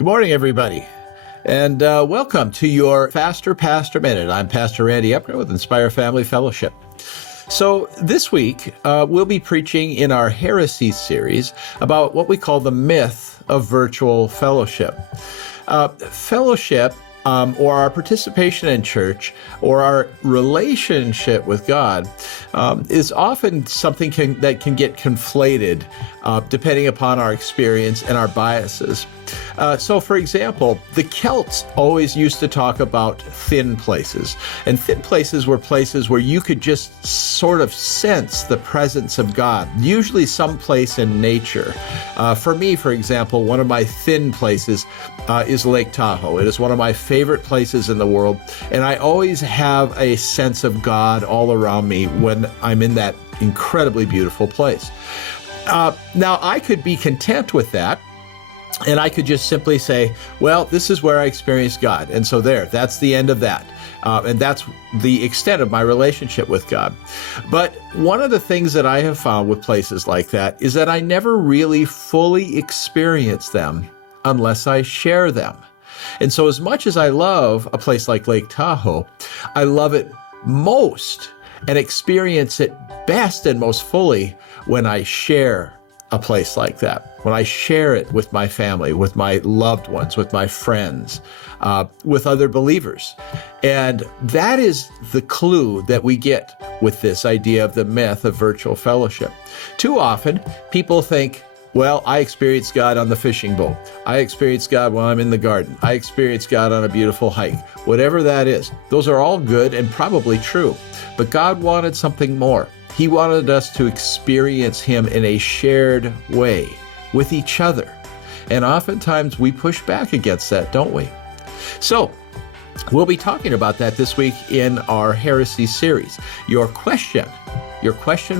Good morning, everybody, and welcome to your Faster Pastor Minute. I'm Pastor Randy Upgren with Inspire Family Fellowship. So this week, we'll be preaching in our Heresy series about what we call the myth of virtual fellowship. Fellowship, or our participation in church, or our relationship with God, is often something that can get conflated depending upon our experience and our biases. So, for example, the Celts always used to talk about thin places. And thin places were places where you could just sort of sense the presence of God, usually someplace in nature. For me, for example, one of my thin places is Lake Tahoe. It is one of my favorite places in the world, and I always have a sense of God all around me when I'm in that incredibly beautiful place. Now, I could be content with that, and I could just simply say, well, this is where I experienced God. And so that's the end of that. And that's the extent of my relationship with God. But one of the things that I have found with places like that is that I never really fully experience them unless I share them. And so as much as I love a place like Lake Tahoe, I love it most and experience it best and most fully when I share a place like that, when I share it with my family, with my loved ones, with my friends, with other believers. And that is the clue that we get with this idea of the myth of virtual fellowship. Too often, people think, well, I experienced God on the fishing boat. I experienced God while I'm in the garden. I experienced God on a beautiful hike. Whatever that is, those are all good and probably true. But God wanted something more. He wanted us to experience Him in a shared way with each other. And oftentimes we push back against that, don't we? So we'll be talking about that this week in our Heresy series. Your question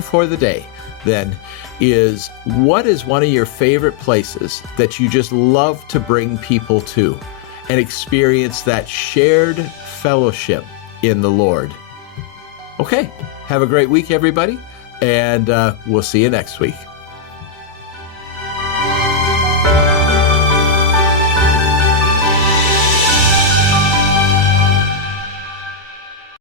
for the day then is, what is one of your favorite places that you just love to bring people to and experience that shared fellowship in the Lord? Okay, have a great week, everybody, and we'll see you next week.